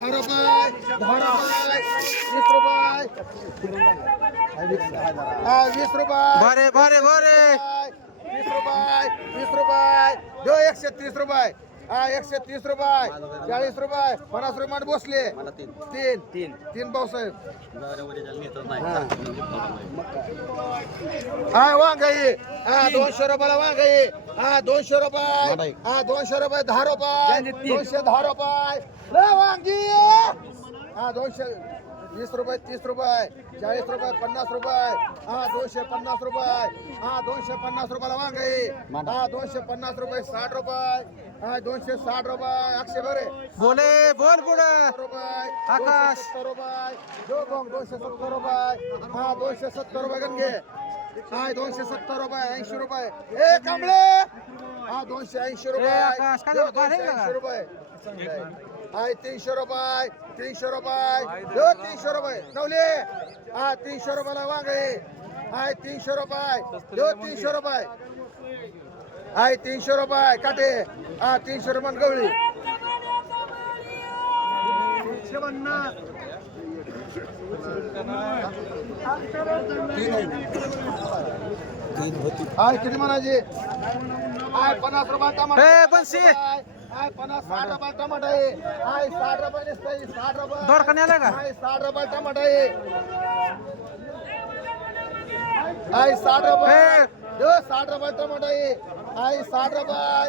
रुपये 20 रुपये भारे भारे भारे 20 रुपये दो 130 रुपये 130 रुपये 40 रुपये 50 रुपये माठ बसले तीन भाऊसाहेब वांगाई 200 रुपयाला वांगाई 200 रुपये 200 रुपये 10 रुपये 210 रुपये वांगी 220 रुपये 30 रुपये 40 रुपये 50 रुपये 250 रुपये 250 रुपयाला वांगाई 250 रुपये 60 रुपये 260 रुपये 100 बरे बोले बोल पुढे रुपये आकाश 270 रुपये 270 रुपये 270 रुपये गणगे 270 रुपये 80 रुपये ए कांबळे 280 रुपये आकाश, काय झालं? बाहेर आहे का? 280 रुपये 300 रुपये 300 रुपये 300 रुपये नवले 300 रुपयाला वांगे 300 रुपये 300 रुपये 300 रुपये काटे 300 रुपये गवळी किती म्हणायचे 50 रुपये टमाटर ए बंसी 50 60 रुपये टमाटर आहे 60 रुपये दिसतंय 60 रुपये दोरकाने आला का 60 रुपये टमाटर आहे 60 रुपये 60 रुपये टमाटर आहे 60 रुपये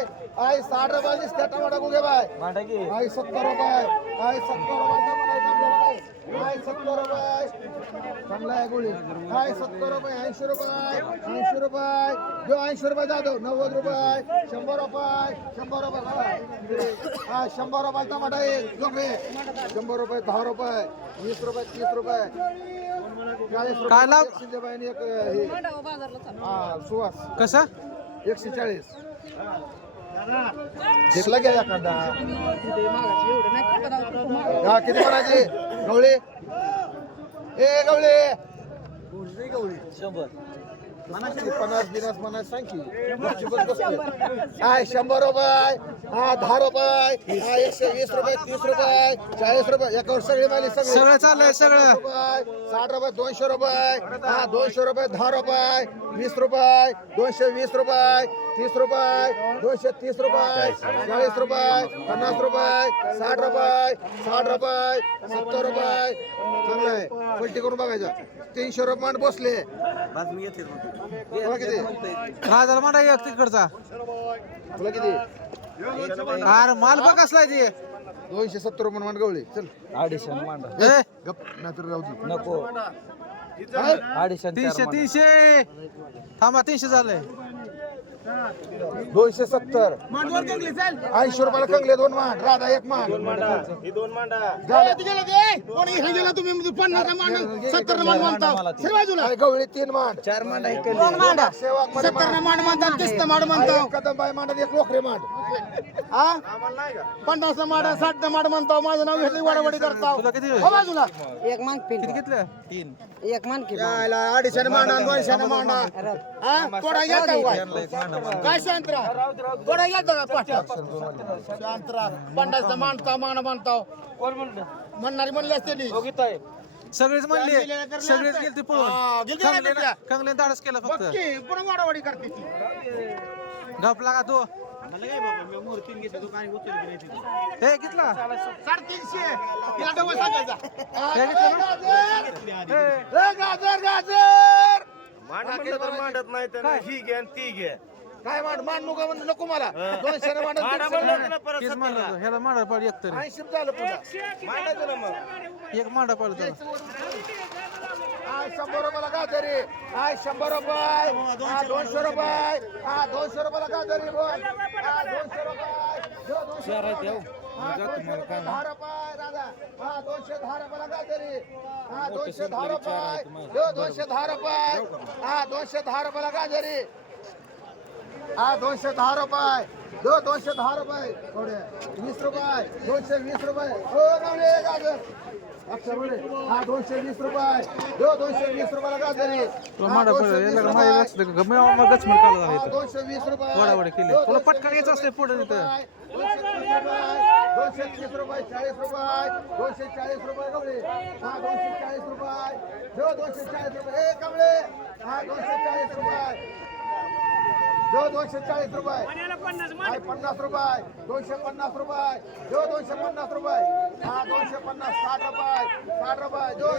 60 रुपये दिसते टमाटर गुगे बाय 70 रुपये 70 रुपये टमाटर 70 रुपये चांगला आहे गोळी 70 रुपये 80 रुपये 80 रुपये जो 80 रुपये जातो 90 रुपये 100 रुपये 100 रुपये 100 रुपये टमाटर आहे जोगे 100 रुपये 10 रुपये 20 रुपये 30 रुपये 40 काय लाव? रुपये शिंदेबाईने एक हे सुवास कसा 140 घेतला घ्या एखादा किती म्हणायचे गवळे ए गवळे 50 बिनास म्हणा सांग की 100 रुपये 10 रुपये 120 रुपये 30 रुपये 40 रुपये एकावर सगळे माली सगळं चाललंय सगळं 60 रुपये 200 रुपये 200 रुपये 10 रुपये 20 रुपये 220 रुपये 30 रुपये 230 रुपये 40 रुपये 50 रुपये 60 रुपये 60 रुपये 70 रुपये चांगलं आहे पलटी करून बघायचं 300 रुपये मांड बसले तुला किती राजाला म्हणा एक तिकडचा तुला किती अरे माल बघ कसलाय ते 270 रुपये मांड गवळी चल ए गप नाहीतर राहू दे नको काय? 300 थांबा 300 झालंय 270 80 रुपयाला कंगले 2 मांड राधा 1 मांड गवळी 3 मांड 4 मांड सेवक 70 मांड म्हणतात किस्त मांड म्हणतो कदमबाई मांड 1 लोकरे मांड 50 मांड 60 मांड म्हणतो माझं नाव घेतली वाडावाडी करता तुला किती बाजूला एक मान किती घेतलं 3 एक मान की 250 मांडा 200 मांडा थोडा येतो काय शांतरा थोडा येतो का पाठ शांतरा 50 मांडता मान मानतो कोण म्हणणारी म्हणले असते सगळेच म्हणले सगळेच गेले ते पळून कंगले दाडच केला फक्त पुन्हा वाडावाडी करते ती गपला का तो हे घेतला 350 तिला डबल सांगायचा हे घेतलं गाजर गाजर मांडत नाही तर ही घे आणि ती घे काय मांड मांड नको म्हणजे नको मला 200 मांडा मांड तेच म्हणलं ह्याला मांडा पड एक तरी 80 झालं पुन्हा मांडायचं ना मग एक मांडा पड त्याला 100 रुपयाला गाजरी 100 रुपये 200 रुपये 200 रुपयाला गाजरी बोल 200 रुपये 210 रुपये दादा 210 रुपयाला गाजरी 210 रुपये 210 रुपये 210 रुपयाला गाजरी 210 रुपये 210 रुपये थोडे 20 रुपये 220 रुपये हो रावले गाजर 220 रुपये 220 रुपयाला गाजरी मांडा पड याला माहिती असतं का गमे गचमर काढला 220 रुपये वडावडी केली तुला पटकन यायचं असते पुढे तिथं 220 रुपये 230 रुपये 40 रुपये 240 रुपये कमळे हा 240 रुपये जो 240 रुपये हे कमळे हा 240 रुपये जो 240 रुपये हाय 50 रुपये 250 रुपये जो 250 रुपये हा 250 60 रुपये 60 रुपये जो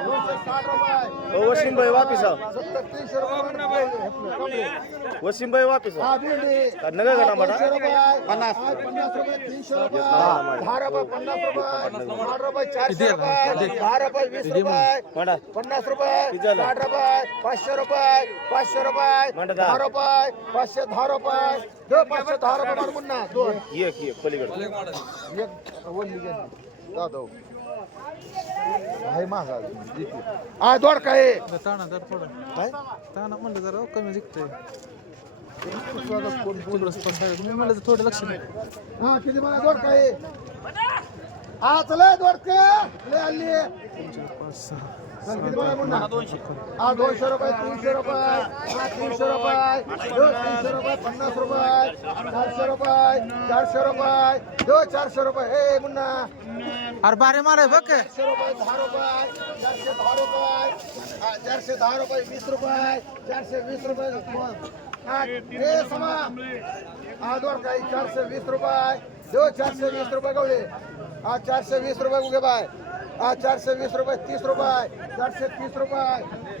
260 रुपये वसीम भाई वापिस आओ 70 300 रुपये वसीम भाई वापिस आओ हा भेंडी नगर का टमाटा 50 रुपये 50 रुपये 300 रुपये 10 रुपये 50 रुपये 60 रुपये 400 रुपये 10 रुपये 20 रुपये 50 रुपये 60 रुपये 500 रुपये 500 रुपये 10 रुपये 510 रुपये दो 510 रुपये मार मुन्ना दोन ये पलीकडे एक वल्ली गेली दादा आहे महागा आ दोड काय ताणा जर थोडं ताणा म्हणलं जरा कमी जिंकतंय मी म्हणलं तर थोडं लक्ष नाही हा किती मला दोड काय आ चला दोड के ले आली चल किती मला मुन्ना आ 200 रुपये 300 रुपये हा 300 रुपये दो 300 रुपये 50 रुपये 400 रुपये 400 रुपये दो 400 रुपये ए मुन्ना अरे बारे मारे बघ काय 400 रुपये 10 रुपये 410 रुपये 410 रुपये 20 रुपये 420 रुपये हा ए समा हा दोड काय 420 रुपये दो 420 रुपये गवळे हा 420 रुपये उगे बाय हा 420 रुपये 30 रुपये 430 रुपये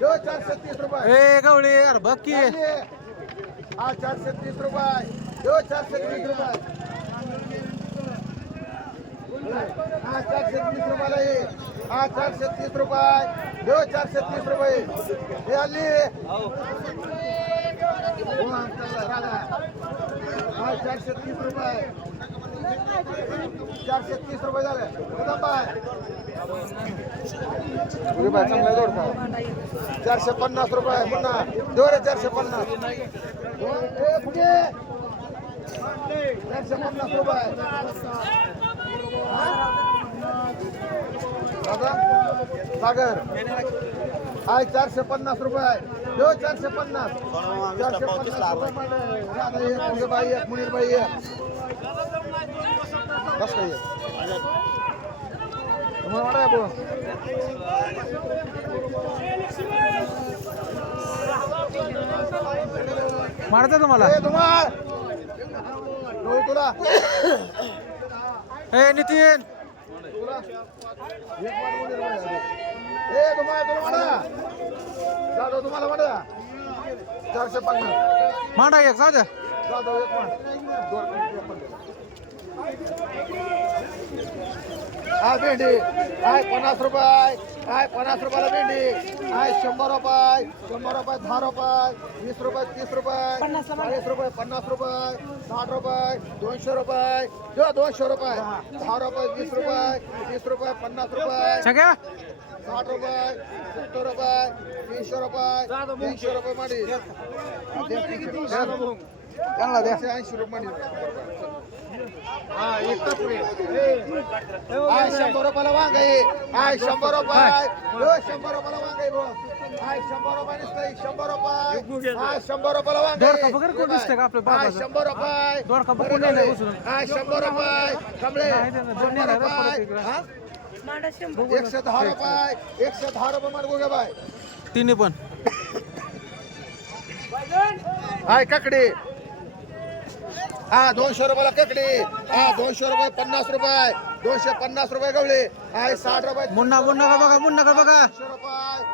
दो 430 रुपये ए गवळी अरे बघ की हा 430 रुपये दो 430 रुपये हा 430 रुपयाला ये हा 430 रुपये दो 430 रुपये हे आली हा 430 रुपये 430 रुपये झाले बाय चांगला जोड का 450 रुपये पुन्हा दोरे 450 पुढे 450 रुपये दादा सागर हाय 450 रुपये दो 450 450 बाई एक मुनीर बाई बस काय तुम्हाला वाटा बोल मारता तुम्हाला तुम्हाला तुला ए नितीन तुला तुम्हाला म्हणा जाधव तुम्हाला म्हणा 450 मांडा एक जाऊ द्या जाधव एक म्हण हाय भेंडी हाय 50 रुपये हाय 50 रुपयाला भेंडी हाय 100 रुपये 100 रुपये 10 रुपये 20 रुपये 30 रुपये 40 रुपये 50 रुपये 60 रुपये 200 रुपये 200 रुपये 10 रुपये 20 रुपये 30 रुपये 50 रुपये सगळ्या 60 रुपये 70 रुपये 300 रुपये 300 रुपये माडी चांगला द्या 80 रुपये माडी हाय 100 रुपयाला वांग आहे हाय 100 रुपये 100 रुपयाला वांग आहे हाय 100 रुपये नुसतं 100 रुपये हाय 100 रुपयाला वांग दोडका वगैरे कोण दिसतंय का आपल्या हाय बाबाचं? 100 रुपये दोडका बघून नाही नाही बसून. हाय 100 रुपये कमळे नाही, नाही, 100 नाही, रुपये नाही, हा 110 रुपये 110 रुपये मार्गो घ्या बाय तिन्ही पण हाय ककडी हा 200 रुपयाला ककडी हा 200 रुपये 50 रुपये 250 रुपये गवळे हाय 60 रुपये मुन्ना मुन्ना का बघा मुन्ना का बघा 100 रुपये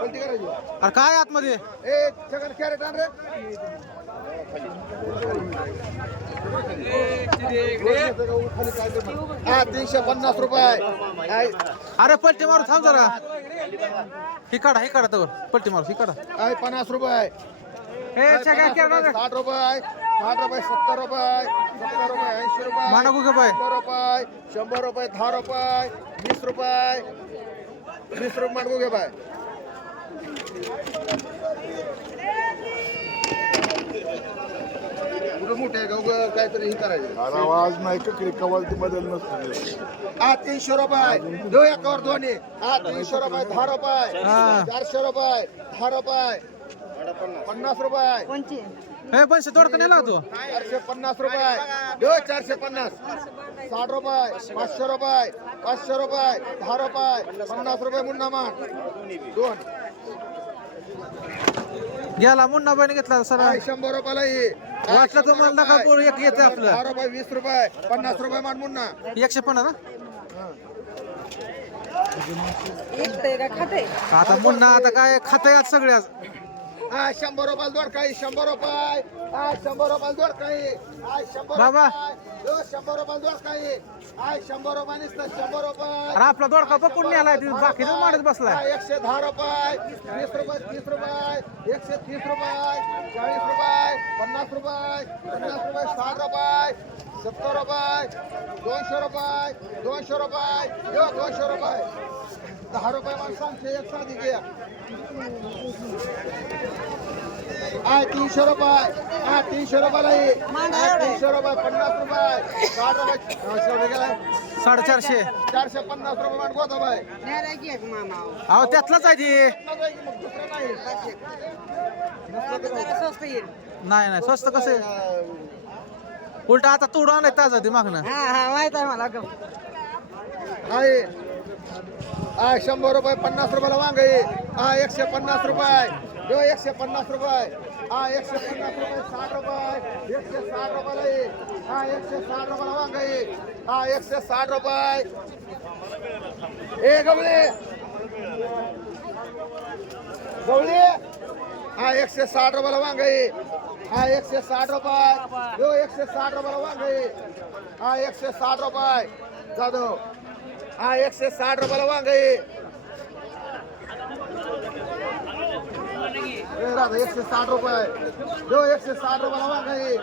कोणती करायची अरे काय आतमध्ये ए सगळं कॅरेट आण रे हा 350 रुपये हाय अरे पलटी मारू थांब जरा ही काढा तर पलटी मारू ही काढा हाय 50 रुपये ए सगळ्या केरळा 60 रुपये 60 रुपये 70 रुपये 70 रुपये 80 रुपये मांडा गुगे बाय 100 रुपये 100 रुपये 10 रुपये 20 रुपये 20 रुपये मांडगो घे बाय मोठे काहीतरी हे करायचं आवाज नाही ककडी कवाल ती बदल नसतो हा 300 रुपये दो एकावर दोन्ही हा 300 रुपये 10 रुपये 400 रुपये 10 रुपये 50 रुपये हे 500 तोडका नाही लागतो 450 रुपये दो 450 60 रुपये 500 रुपये 500 रुपये 10 रुपये 50 रुपये मुन्ना मान दोन गेला मुन्ना बाईने घेतला सर 100 रुपयाला ही वाटलं तुम्हाला नका पोर एक येतं आपलं 10 रुपये 20 रुपये 50 रुपये मान मुन्ना 150 ना एक खाते आता मुन्ना आता काय खाते आज सगळे आज 100 रुपयाला दोड काही 100 रुपये 100 रुपयाला दोड काही 100 बाबा. दो 100 रुपयाला दोड काही 100 रुपये नुसतं 100 रुपये अरे आपला दोडका पकडून न्यायला बाकीचं माडत बसलाय 110 रुपये 20 रुपये 30 रुपये 130 रुपये 40 रुपये 50 रुपये 50 रुपये 60 रुपये 70 रुपये 200 रुपये 200 रुपये यो 200 रुपये 10 रुपये माणसांचे एक साधी घ्या 300 रुपये 300 रुपयाला 300 रुपये 50 रुपये 60 रुपये गेलाय 450 450 रुपये मान गोदा बाय अहो त्यातलाच आहे ती दुसरं नाही स्वस्त येईल नाही नाही स्वस्त कसं आहे? उलट आता तोडून आलाय ताजा ती मागणं हा माहित आहे मला आहे 100 रुपये 50 रुपयाला वांग आहे 150 रुपये जो 150 रुपये 150 रुपये 60 रुपये 160 रुपयाला आहे 160 रुपयाला वांग आहे 160 रुपये ए गवळे गवळे 160 रुपयाला वांग आहे 160 रुपये जो 160 रुपयाला वांग आहे 160 रुपये जाधव 160 रुपयाला वांग आहे 160 रुपये जो 160 रुपयाला वांग आहे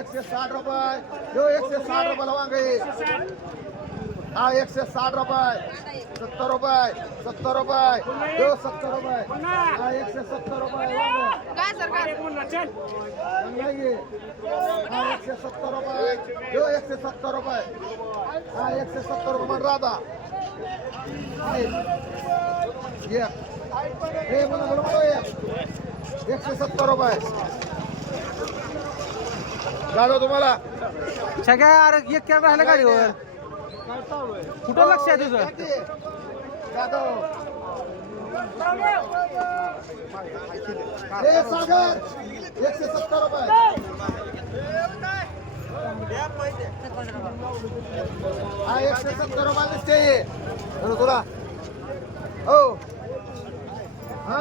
160 रुपये जो 160 रुपयाला वांग आहे 160 रुपये 70 रुपये 70 रुपये जो 70 रुपये 170 रुपये वांग 170 रुपये जो 170 रुपये 170 रुपये राधा हे म्हणा 170 रुपये दादा तुम्हाला सगळ्या अरे एक कॅब राहिला गाडीवर कुठं लक्ष आहे तुझं हे सागर 170 रुपये 170 रुपये दिसते तुला हो हा